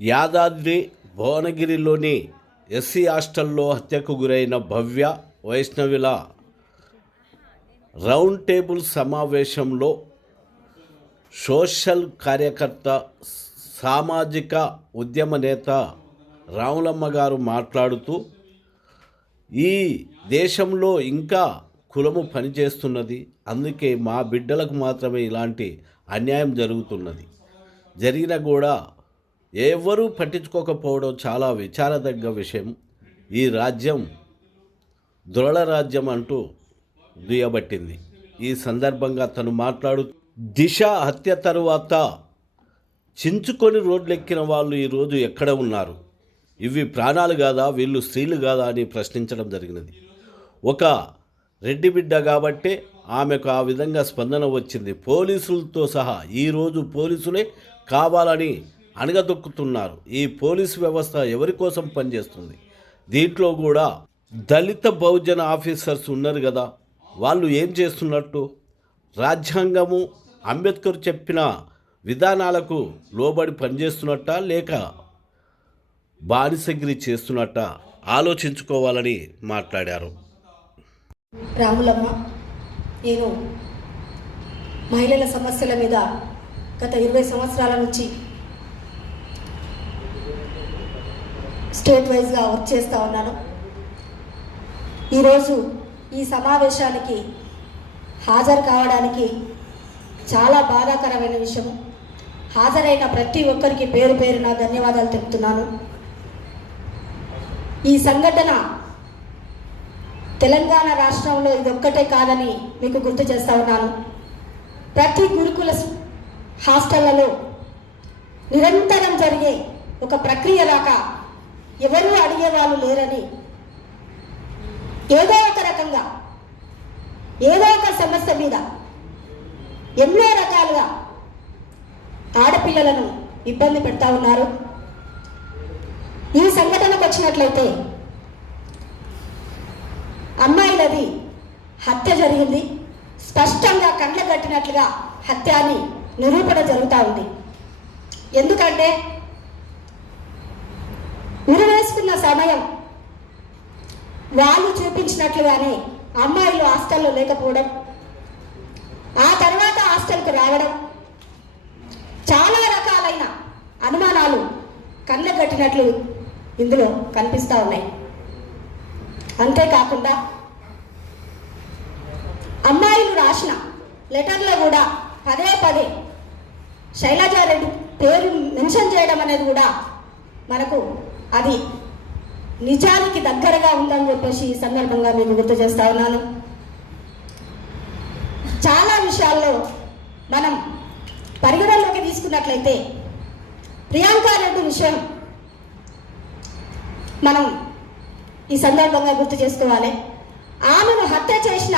Yadadri భువనగిరిలోని SC హాస్టల్లో హత్యకు గురైన భవ్య వైష్ణవిల రౌండ్ టేబుల్ సమావేశంలో సోషల్ కార్యకర్త సామాజిక ఉద్యమ నేత రాములమ్మ గారు మాట్లాడుతూ ఈ దేశంలో ఇంకా కులము పనిచేస్తున్నది, అందుకే మా బిడ్డలకు మాత్రమే ఇలాంటి అన్యాయం జరుగుతున్నది, జరిగినా కూడా ఎవరూ పట్టించుకోకపోవడం చాలా విచారదగ్గ విషయం. ఈ రాజ్యం దొరల రాజ్యం అంటూ దుయ్యబట్టింది. ఈ సందర్భంగా తను మాట్లాడుతూ దిశ హత్య తరువాత చించుకొని రోడ్లెక్కిన వాళ్ళు ఈరోజు ఎక్కడ ఉన్నారు, ఇవి ప్రాణాలు కాదా, వీళ్ళు స్త్రీలు కాదా అని ప్రశ్నించడం జరిగినది. ఒక రెడ్డి బిడ్డ కాబట్టే ఆమెకు ఆ విధంగా స్పందన వచ్చింది. పోలీసులతో సహా ఈరోజు పోలీసులే కావాలని అణగదొక్కుతున్నారు. ఈ పోలీసు వ్యవస్థ ఎవరి కోసం పనిచేస్తుంది? దీంట్లో కూడా దళిత బహుజన ఆఫీసర్స్ ఉన్నారు కదా, వాళ్ళు ఏం చేస్తున్నట్టు? రాజ్యాంగము అంబేద్కర్ చెప్పిన విధానాలకు లోబడి పనిచేస్తున్నట్ట లేక బానిసగిరి చేస్తున్నట్ట ఆలోచించుకోవాలని మాట్లాడారు. రాములమ్మ, నేను మహిళల సమస్యల మీద గత 20 సంవత్సరాల నుంచి స్టేట్ వైజ్గా వర్క్ చేస్తూ ఉన్నాను. ఈరోజు ఈ సమావేశానికి హాజరు కావడానికి చాలా బాధాకరమైన విషయం. హాజరైన ప్రతి ఒక్కరికి పేరు పేరున ధన్యవాదాలు తెలుపుతున్నాను. ఈ సంఘటన తెలంగాణ రాష్ట్రంలో ఇదొక్కటే కాదని మీకు గుర్తు చేస్తూ ఉన్నాను. ప్రతి గురుకుల హాస్టళ్లలో నిరంతరం జరిగే ఒక ప్రక్రియ రాక ఎవరూ అడిగేవాళ్ళు లేరని, ఏదో ఒక రకంగా ఏదో ఒక సమస్య మీద ఎన్నో రకాలుగా ఆడపిల్లలను ఇబ్బంది పెడతా ఉన్నారు. ఈ సంఘటనకు వచ్చినట్లయితే అమ్మాయిలది హత్య జరిగింది, స్పష్టంగా కండ్ల కట్టినట్లుగా హత్య అని నిరూపణ జరుగుతూ ఉంది. ఎందుకంటే ఉరివేసుకున్న సమయం వాళ్ళు చూపించినట్లుగానే అమ్మాయిలు హాస్టల్లో లేకపోవడం, ఆ తర్వాత హాస్టల్కు రావడం, చాలా రకాలైన అనుమానాలు కళ్ళగట్టినట్లు ఇందులో కనిపిస్తూ ఉన్నాయి. అంతేకాకుండా అమ్మాయిలు రాసిన లెటర్లో కూడా పదే పదే శైలజారెడ్డి పేరు మెన్షన్ చేయడం అనేది కూడా మనకు అది నిజానికి దగ్గరగా ఉందని చెప్పేసి ఈ సందర్భంగా మీకు గుర్తు చేస్తా ఉన్నాను. చాలా విషయాల్లో మనం పరిగణలోకి తీసుకున్నట్లయితే ప్రియాంక రెడ్డి విషయం మనం ఈ సందర్భంగా గుర్తు చేసుకోవాలి. ఆమెను హత్య చేసిన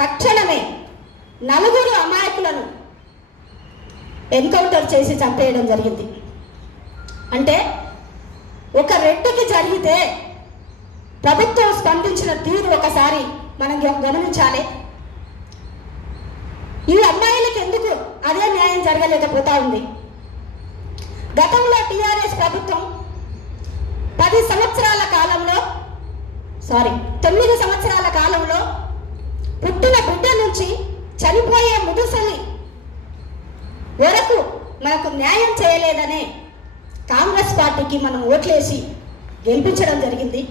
తక్షణమే 4 అమాయకులను ఎన్కౌంటర్ చేసి చంపేయడం జరిగింది. అంటే ఒక రెడ్డికి జరిగితే ప్రభుత్వం స్పందించిన తీరు ఒకసారి మనం గమనించాలి. ఈ అమ్మాయిలకు ఎందుకు అదే న్యాయం జరగలేకపోతా ఉంది? గతంలో టీఆర్ఎస్ ప్రభుత్వం 9 సంవత్సరాల కాలంలో పుట్టిన బిడ్డ నుంచి చనిపోయే ముదుసలి వరకు మనకు న్యాయం చేయలేదనే కాంగ్రెస్ పార్టీకి మనం ఓట్లేసి గెలిపించడం జరిగింది.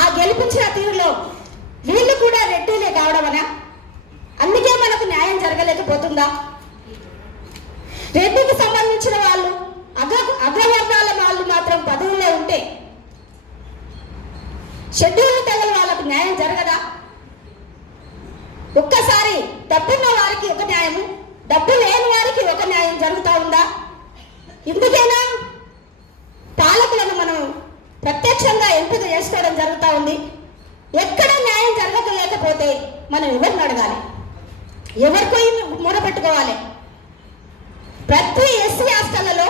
ఆ గెలిపించిన తీరులో వీళ్ళు కూడా రెడ్డిలే కావడమనా? అందుకే మనకు న్యాయం జరగలేకపోతుందా? రెడ్డికి సంబంధించిన వాళ్ళు అగ్రవర్గాల వాళ్ళు మాత్రం పదవుల్లో ఉంటే షెడ్యూల్ తెగల వాళ్ళకు న్యాయం జరగదా? ఒక్కసారి డబ్బున్న వారికి ఒక న్యాయము, డబ్బు లేని వారికి ఒక న్యాయం జరుగుతూ ఉందా? ఇందుకేనా పాలకులను మనం ప్రత్యక్షంగా ఎంపిక చేసుకోవడం జరుగుతూ ఉంది? ఎక్కడ న్యాయం జరగలేకపోతే మనం ఎవరిని అడగాలి? ఎవరికో మొరపెట్టుకోవాలి? ప్రతి ఎస్సీ హాస్టళ్లలో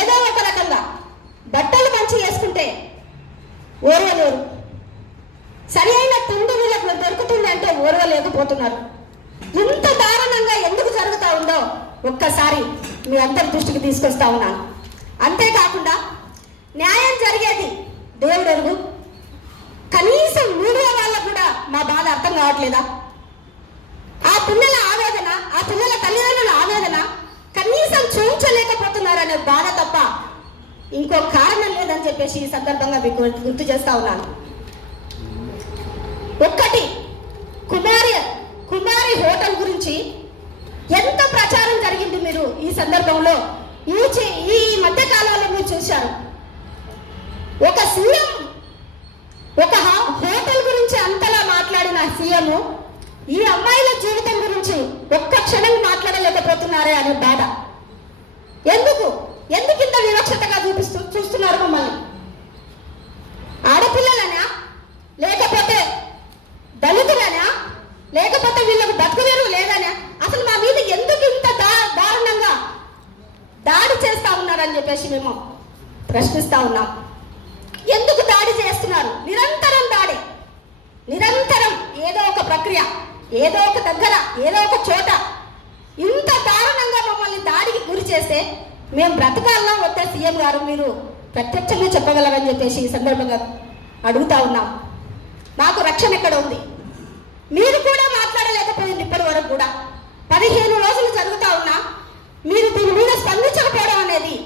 ఏదో ఒక రకంగా బట్టలు మంచి వేసుకుంటే ఓర్వలేరు, సరి అయిన తిండి వీళ్ళకు దొరుకుతుందంటే ఓర్వలేరు. పోతున్నారు. ఇంత దారుణంగా ఎందుకు జరుగుతూ ఉందో ఒక్కసారి మీ అందరి దృష్టికి తీసుకొస్తా ఉన్నాను. అంతేకాకుండా న్యాయం జరిగేది దేవుడు ఎరుగు. కనీసం మీడియా వాళ్ళకు కూడా మా బాధ అర్థం కావట్లేదా? ఆ పిల్లల ఆవేదన, ఆ పిల్లల తల్లిదండ్రుల ఆవేదన కనీసం చూపించలేకపోతున్నారనే బాధ తప్ప ఇంకో కారణం లేదని చెప్పేసి ఈ సందర్భంగా మీకు గుర్తు చేస్తా ఉన్నాను. ఒక్కటి, కుమారి హోటల్ గురించి ఎంత ప్రచారం జరిగింది మీరు ఈ సందర్భంలో ఈ మధ్య కాలంలో మీరు చూశారు. ఒక సీఎం ఒక హోటల్ గురించి అంతలా మాట్లాడిన సీఎం ఈ అమ్మాయిల జీవితం గురించి ఒక్క క్షణం మాట్లాడలేకపోతున్నారే అనే బాధ. ఎందుకు ఇంత వివక్షతగా చూస్తున్నారు మమ్మల్ని? ఆడపిల్లలనా, లేకపోతే దళితులనా, లేకపోతే వీళ్ళకు బతుకులేరు లేదనా? అసలు మా మీద ఎందుకు ఇంత దారుణంగా దాడి చేస్తా ఉన్నారని చెప్పేసి మేము ప్రశ్నిస్తా ఉన్నాం. ఎందుకు దాడి చేస్తున్నారు? నిరంతరం దాడి, నిరంతరం ఏదో ఒక ప్రక్రియ, ఏదో ఒక దగ్గర, ఏదో ఒక చోట ఇంత దారుణంగా మమ్మల్ని దాడికి గురి చేస్తే మేము బ్రతకాల్లో వద్ద సీఎం గారు మీరు ప్రత్యక్షంగా చెప్పగలరని చెప్పేసి ఈ సందర్భంగా అడుగుతా ఉన్నాం. మాకు రక్షణ ఎక్కడ ఉంది? మీరు కూడా మాట్లాడలేకపోయింది ఇప్పటి వరకు కూడా. 15 రోజులు జరుగుతూ ఉన్నా మీరు దీని మీద స్పందించకపోవడం అనేది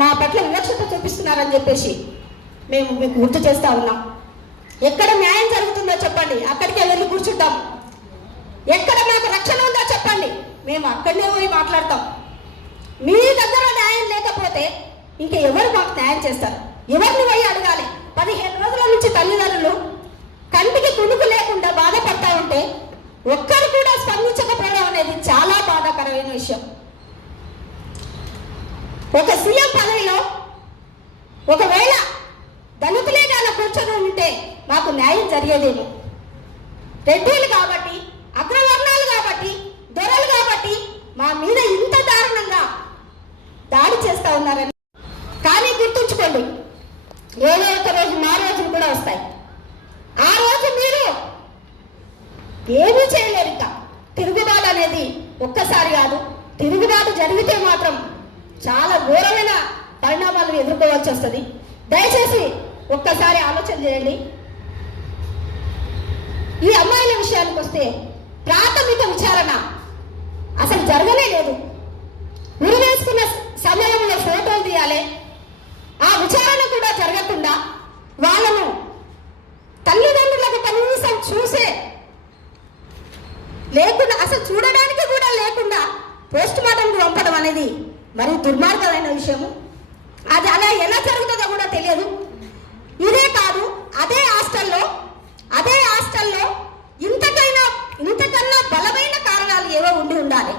మా పట్ల వివక్షత చూపిస్తున్నారని చెప్పేసి మేము మీకు గుర్తు చేస్తూ ఉన్నాం. ఎక్కడ న్యాయం జరుగుతుందో చెప్పండి, అక్కడికే వెళ్ళి కూర్చుంటాం. ఎక్కడ మాకు రక్షణ ఉందో చెప్పండి, మేము అక్కడనే పోయి మాట్లాడతాం. మీ దగ్గర న్యాయం లేకపోతే ఇంకా ఎవరు మాకు న్యాయం చేస్తారు? ఎవరిని పోయి అడగాలి? 15 రోజుల నుంచి తల్లిదండ్రులు కంటికి కునుకు లేకుండా బాధపడతా ఉంటే ఒక్కరు కూడా స్పందించకపోవడం అనేది చాలా బాధాకరమైన విషయం. ఒక సీఎం పదవిలో ఒకవేళ దళితులే కాల కూర్చొని ఉంటే మాకు న్యాయం జరిగేదేమో. రెడ్డిలు కాబట్టి, అగ్రవర్ణాలు కాబట్టి, దొరలు కాబట్టి మా మీద ఇంత దారుణంగా దాడి చేస్తా ఉన్నారని. కానీ గుర్తుంచుకోండి, ఏదో ఒక రోజు మా రోజులు కూడా వస్తాయి. ఆ రోజు మీరు ఏమీ చేయలేరు. ఇంకా తిరుగుబాటు అనేది ఒక్కసారి కాదు. తిరుగుబాటు జరిగితే మాత్రం చాలా ఘోరమైన పరిణామాలను ఎదుర్కోవాల్సి వస్తుంది. దయచేసి ఒక్కసారి ఆలోచన చేయండి. ఈ అమ్మాయిల విషయానికి వస్తే ప్రాథమిక విచారణ అసలు జరగనే లేదు. ఉరివేసుకున్న సమయంలో ఫోటోలు తీయాలి. ఆ విచారణ కూడా జరగకుండా వాళ్ళను తల్లిదండ్రులకు కనీసం చూసే లేకుండా, అసలు చూడడానికి కూడా లేకుండా పోస్ట్ మార్టంకు పంపడం అనేది మరి దుర్మార్గమైన విషయము. అది అలా ఎలా జరుగుతుందో కూడా తెలియదు. ఇదే కాదు, అదే హాస్టల్లో ఇంతకన్నా బలమైన కారణాలు ఏవో ఉండాలి.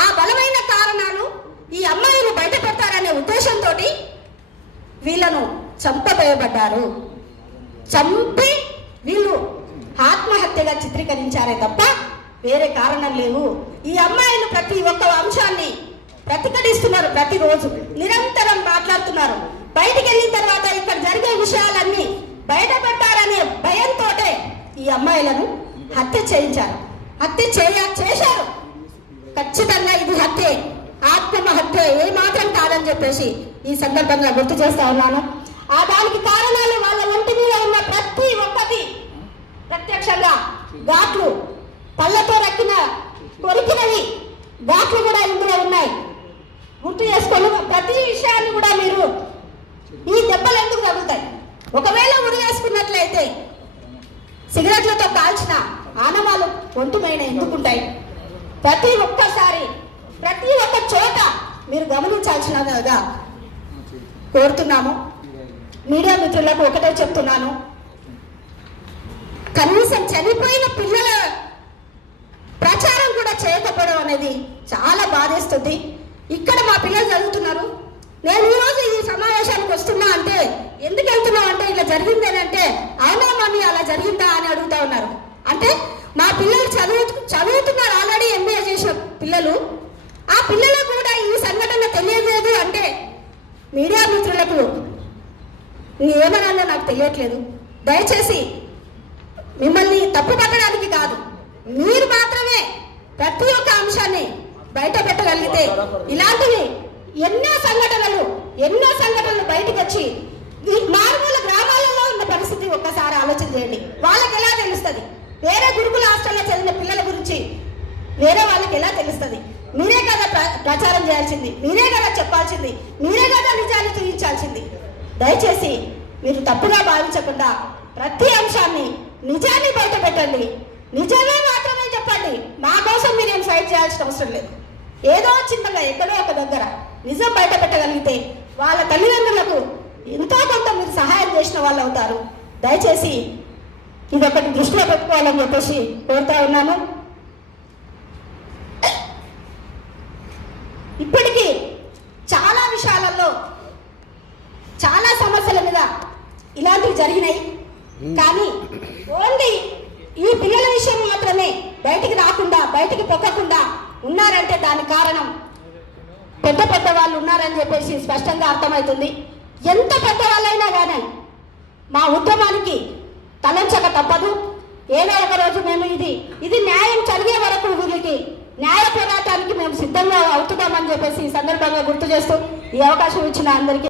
ఆ బలమైన కారణాలు ఈ అమ్మాయిలు బయటపెడతారనే ఉద్దేశంతో వీళ్ళను చంపబోయబడ్డారు. చంపి వీళ్ళు ఆత్మహత్యగా చిత్రీకరించారే తప్ప వేరే కారణం లేవు. ఈ అమ్మాయిలు ప్రతి ఒక్క అంశాన్ని ప్రతిఘటిస్తున్నారు. ప్రతిరోజు నిరంతరం మాట్లాడుతున్నారు. బయటికి వెళ్ళిన తర్వాత ఇక్కడ జరిగే విషయాలన్నీ బయట పెట్టారనే భయంతో ఈ అమ్మాయిలను హత్య చేయించారు. చేశారు. ఖచ్చితంగా ఇది హత్యే, ఆత్మహత్య ఏమాత్రం కాదని చెప్పేసి ఈ సందర్భంగా గుర్తు చేస్తా ఉన్నాను. దానికి కారణాలు వాళ్ళ ఒంటి మీద ఉన్న ప్రతి ఒక్కటి ప్రత్యక్షంగా ఘాట్లు, పళ్ళతో కొరికినవి ఘాట్లు కూడా ఇందులో ఉన్నాయి. గుర్తు చేసుకొని ప్రతి విషయాన్ని కూడా మీరు ఈ దెబ్బలు ఎందుకు తగ్గుతాయి? ఒకవేళ ఉరి వేసుకున్నట్లయితే సిగరెట్లతో కాల్చిన ఆనవాళ్ళు ఒంటి పైన ఎందుకుంటాయి? ప్రతి ఒక్కసారి ప్రతి ఒక్క చోట మీరు గమనించాల్సినగా కోరుతున్నాము. మీడియా మిత్రులకు ఒకటే చెప్తున్నాను, కనీసం చనిపోయిన పిల్లల ప్రచారం కూడా చేయకపోవడం అనేది చాలా బాధేస్తుంది. ఇక్కడ మా పిల్లలు చదువుతున్నారు. నేను ఈరోజు ఈ సమావేశానికి వస్తున్నా అంటే ఎందుకు వెళ్తున్నావు అంటే ఇలా జరిగిందని అంటే, అవునా మమ్మీ అలా జరిగిందా అని అడుగుతా ఉన్నారు. అంటే మా పిల్లలు చదువుతున్నారు, ఆల్రెడీ ఎంబీఏ చేసిన పిల్లలు. ఆ పిల్లలకు కూడా ఈ సంఘటన తెలియలేదు అంటే మీడియా మిత్రులకు ఏమనాలో నాకు తెలియట్లేదు. దయచేసి మిమ్మల్ని తప్పు పట్టడానికి కాదు, మీరు మాత్రమే ప్రతి ఒక్క అంశాన్ని బయట పెట్టగలిగితే ఇలాంటివి ఎన్నో సంఘటనలు బయటకు వచ్చి ఈ మారుమూల గ్రామాలలో ఉన్న పరిస్థితి ఒక్కసారి ఆలోచన చేయండి. వాళ్ళకి ఎలా తెలుస్తుంది? వేరే గురుకుల హాస్టల్లో చదివిన పిల్లల గురించి వేరే వాళ్ళకి ఎలా తెలుస్తుంది? మీరే కదా ప్రచారం చేయాల్సింది, మీరే కదా చెప్పాల్సింది, మీరే కదా నిజాన్ని చూపించాల్సింది. దయచేసి మీరు తప్పుగా భావించకుండా ప్రతి అంశాన్ని నిజాన్ని బయట పెట్టండి, నిజమే మాత్రమే చెప్పండి. మా కోసం మీరేం ఫైట్ చేయాల్సిన అవసరం లేదు. ఏదో చిన్నగా ఎక్కడో ఒక దగ్గర నిజం బయట పెట్టగలిగితే వాళ్ళ తల్లిదండ్రులకు ఎంతో కొంత మీరు సహాయం చేసిన వాళ్ళు అవుతారు. దయచేసి ఇదొకటి దృష్టిలో పెట్టుకోవాలని చెప్పేసి కోరుతా ఉన్నాను. ఇప్పటికీ చాలా విషయాలలో చాలా సమస్యల మీద ఇలాంటివి జరిగినాయి. కానీ ఓన్లీ ఈ పిల్లల విషయం మాత్రమే బయటికి రాకుండా, బయటికి పొక్కకుండా ఉన్నారంటే దానికి కారణం పెద్ద వాళ్ళు ఉన్నారని చెప్పేసి స్పష్టంగా అర్థమవుతుంది. ఎంత పెద్దవాళ్ళైనా కానీ మా ఉద్యమానికి తలంచక తప్పదు. ఏదో ఒక రోజు మేము ఇది న్యాయం జరిగే వరకు వీళ్ళకి న్యాయ పోరాటానికి మేము సిద్ధంగా అవుతున్నామని చెప్పేసి ఈ సందర్భంగా గుర్తు చేస్తూ ఈ అవకాశం ఇచ్చిన అందరికీ